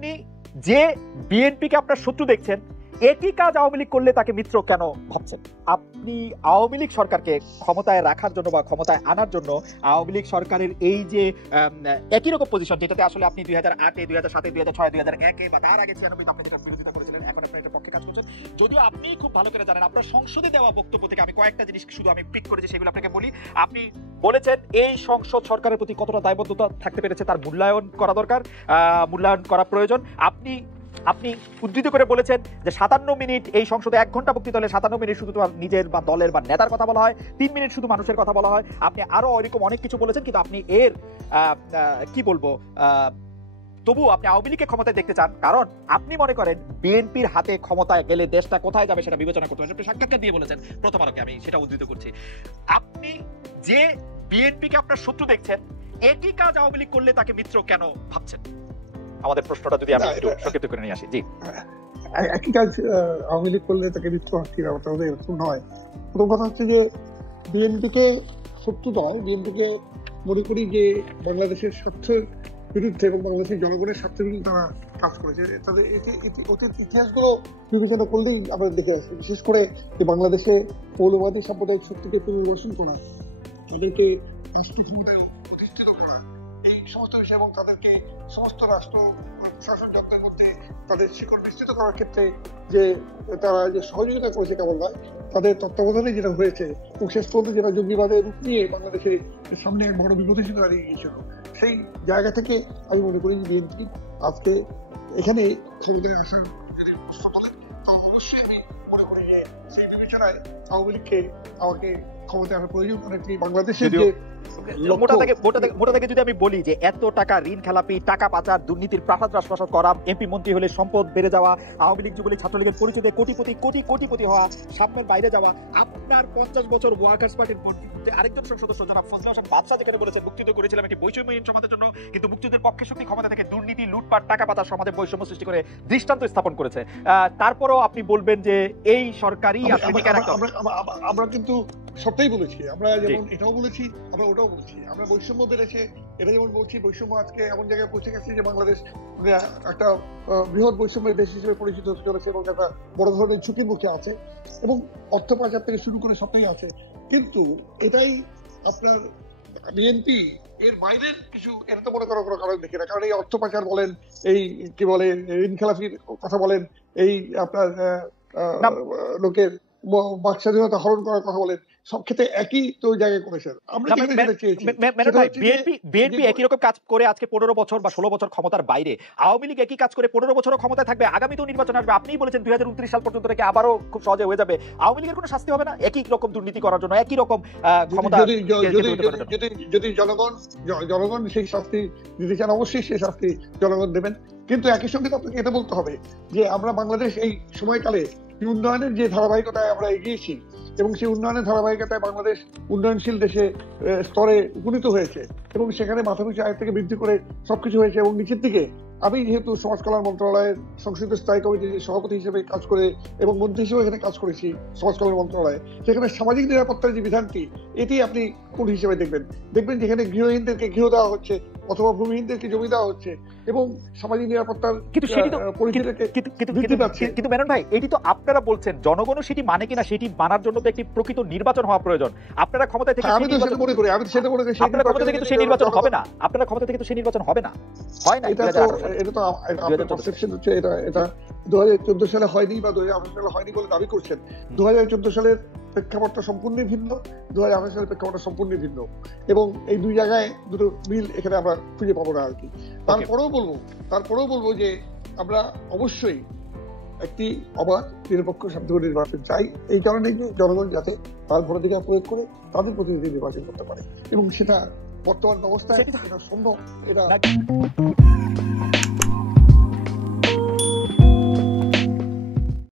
আপনি যে বিএনপিকে আপনার শত্রু দেখছেন, একই কাজ আওয়ামী লীগ করলে তাকে মিত্র কেন ভাবছেন? আপনি আওয়ামী লীগ সরকারকে ক্ষমতায় রাখার জন্য বা ক্ষমতায় আনার জন্য আওয়ামী লীগ সরকারের এই যে একই রকম পজিশন, যেটাতে আসলে আপনি 2008-এ, 2007-এ, 2006-এ, 2001-এ বা তার আগে 96-তে আপনি যেটা বিরোধিতা করেছিলেন, এখন আপনি এটার পক্ষে কাজ করছেন। যদিও আপনি খুব ভালো করে জানেন, আপনার সংসদে দেওয়া বক্তব্য থেকে আমি কয়েকটা জিনিস শুধু আমি পিক করেছি, সেগুলো আপনাকে বলি। আপনি বলেছেন এই সংসদ সরকারের প্রতি কতটা দায়বদ্ধতা থাকতে পেরেছে তার মূল্যায়ন করা দরকার, মূল্যায়ন করা প্রয়োজন। আপনি উদ্ধৃত করে বলেছেন যে 57 মিনিট এই সংসদে 1 ঘন্টা বক্তৃতা হলে 57 মিনিট শুধু তোমার নিজের বা দলের বা নেতার কথা বলা হয়, 3 মিনিট শুধু মানুষের কথা বলা হয়। আপনি আরো এরকম অনেক কিছু বলেছেন, কিন্তু আপনি এর কি বলবো, তবু আপনি আওয়ামী লীগকে ক্ষমতায় দেখতে চান, কারণ আপনি মনে করেন বিএনপির হাতে ক্ষমতায় গেলে দেশটা কোথায় যাবে সেটা বিবেচনা করতে হবে। আপনি সাক্ষাৎকার দিয়ে বলেছেন প্রথম আলোকে, আমি সেটা উদ্ধৃত করছি। আপনি যে বিএনপিকে আপনার শত্রু দেখছেন, একই কাজ আওয়ামী লীগ করলে তাকে মিত্র কেন ভাবছেন? আমাদের প্রশ্নটা যদি আমি একটু সংক্ষিপ্ত করে নিয়ে আসি। জি, একই কাজ আওয়ামী লীগ করলে তাকে মিত্র ভাবছি ব্যাপারটা এরকম নয়। প্রথম কথা হচ্ছে যে বিএনপিকে শত্রু নয়, বিএনপিকে মনে করি যে বাংলাদেশের স্বার্থের বিরুদ্ধে এবং বাংলাদেশের জনগণের স্বার্থের বিরুদ্ধে তারা কাজ করেছে। তাদের অতীত ইতিহাসগুলো বিবেচনা করলেই আমরা দেখে আসি, বিশেষ করে যে বাংলাদেশে মৌলবাদী সাম্প্রদায়িক শক্তিকে পুনর্বাসন করা, তাদেরকে রাষ্ট্র ক্ষমতায় প্রতিষ্ঠিত করা, এই সমস্ত বিষয় এবং তাদেরকে সমস্ত রাষ্ট্র শাসন যত্নের মধ্যে তাদের শিকড় বিস্তৃত করার ক্ষেত্রে যে তারা যে সহযোগিতা করেছে কেবল নয়, তাদের তত্ত্বাবধানে যেটা হয়েছে এবং শেষ পর্যন্ত যেটা জঙ্গিবাদের রূপ নিয়ে বাংলাদেশের সামনে এক বড় বিপদের সাথে দাঁড়িয়ে গিয়েছিল, সেই জায়গা থেকে আমি মনে করি যে বিএনপি আজকে এখানে ক্ষমতায় আসার যদি প্রশ্ন তোলেন, তখন অবশ্যই আমি মনে করি যে সেই বিবেচনায় আওয়ামী লীগকে আমাকে ক্ষমতায় আসার প্রয়োজন। অনেকটি বাংলাদেশের যে মোটা থেকে যদি আমি বলি যে এত টাকা ঋণ খেলাপি, টাকা পাচার, দুর্নীতির প্রাসাদ রাজপ্রাসাদ করা, এমপি মন্ত্রী হলে সম্পদ বেড়ে যাওয়া, আওয়ামী লীগ যুবলীগ ছাত্রলীগের পরিচয় কোটিপতি হওয়া, সামনের বাইরে যাওয়া, আপনার 50 বছর ওয়ার্কার্স পার্টির আরেকজন সদস্য যারা ফজলে হোসেন বাদশা যেখানে বলেছেন বক্তৃতা করেছিলাম একটি বৈষম্যহীন সমাজের জন্য, কিন্তু মুক্তিযুদ্ধের পক্ষে শক্তি ক্ষমতা থেকে দুর্নীতি, লুটপাট, টাকা পাচার, সমাজে বৈষম্য সৃষ্টি করে দৃষ্টান্ত স্থাপন করেছে। তারপরও আপনি বলবেন যে এই সরকারই আমরা কিন্তু সবটাই বলেছি, আমরা যেমন এটাও বলেছি, আমরা ওটাও বলছি। আমরা বৈষম্য বেড়েছে এটা যেমন বলছি, বৈষম্য আজকে এমন জায়গায় পৌঁছে গেছে যে বাংলাদেশ একটা বৃহৎ বৈষম্যের দেশ হিসেবে পরিচিত হতে চলেছে এবং একটা বড় ধরনের ঝুঁকির মুখে আছে এবং অর্থ পাচার থেকে শুরু করে সবটাই আছে। কিন্তু এটাই আপনার বিএনপি এর বাইরের কিছু, এটা তো মনে করার কোনো কারণ দেখি না। কারণ এই অর্থ পাচার বলেন, এই কি বলে ঋণ খেলাপির কথা বলেন, এই আপনার লোকের বাক স্বাধীনতা হরণ করার কথা বলেন, সব ক্ষেত্রে একই তো জায়গায় করেছেন। আমরা বিএনপি একই রকম কাজ করে আজকে 15 বছর বা 16 বছর ক্ষমতার বাইরে, আওয়ামী লীগ একই কাজ করে 15 বছরও ক্ষমতায় থাকবে, আগামীতেও নির্বাচন আসবে। আপনিই বলেছেন 2029 সাল পর্যন্ত নাকি আবারও খুব সহজে হয়ে যাবে। আওয়ামী লীগের কোনো শাস্তি হবে না একই রকম দুর্নীতি করার জন্য, একই রকম ক্ষমতা? যদি জনগণ সেই শাস্তি দিতে চান, অবশ্যই সেই শাস্তি জনগণ দেবেন। কিন্তু একই সঙ্গে আপনাকে এটা বলতে হবে যে আমরা বাংলাদেশ এই সময়কালে উন্নয়নের যে ধারাবাহিকতায় আমরা এগিয়েছি এবং সেই উন্নয়নের ধারাবাহিকতায় বাংলাদেশ উন্নয়নশীল দেশে স্তরে উপনীত হয়েছে এবং সেখানে মাথাপিছু আয় থেকে বৃদ্ধি করে সবকিছু হয়েছে। এবং নিচের দিকে আমি যেহেতু সমাজ কল্যাণ মন্ত্রণালয়ের সংসদীয় স্থায়ী কমিটির সভাপতি হিসেবে কাজ করে এবং মন্ত্রী হিসেবে এখানে কাজ করেছি সমাজ কল্যাণ মন্ত্রণালয়ে, সেখানে সামাজিক নিরাপত্তার যে বিধানটি, এটি আপনি কোন হিসেবে দেখবেন যেখানে গৃহহীনদেরকে গৃহ দেওয়া হচ্ছে অথবা ভূমিহীনদেরকে জমি দেওয়া হচ্ছে এবং সামাজিক নিরাপত্তার কিন্তু মেনন ভাই, এটি তো আপনারা বলছেন, জনগণও সেটি মানে কিনা সেটি মানার জন্য তো একটি প্রকৃত নির্বাচন হওয়া প্রয়োজন। আপনারা ক্ষমতা থেকে আমি তো সেটা মনে করি, আপনারা ক্ষমতা থেকে তো সেই নির্বাচন হবে না, আপনারা ক্ষমতা থেকে তো সেই নির্বাচন হবে না, হয় না। এটা তো আপনার পারসেপশন হচ্ছে, এটা 2014 সালে হয়নি বা 2018 সালে হয়নি বলে দাবি করছেন। 2014 সালের প্রেক্ষাপটটা সম্পূর্ণ ভিন্ন, 2018 সালের প্রেক্ষাপটটা সম্পূর্ণ ভিন্ন এবং এই দুই জায়গায় দুটো মিল এখানে আমরা খুঁজে পাবো না আর কি। তারপরেও বলবো যে আমরা অবশ্যই একটি অবাধ নিরপেক্ষ শান্তিপূর্ণ নির্বাচন চাই, এই কারণে যে জনগণ যাতে তার ভোটাধিকার প্রয়োগ করে তাদের প্রতিনিধি নির্বাচন করতে পারে এবং সেটা বর্তমান অবস্থায় এটা সম্ভব। এটা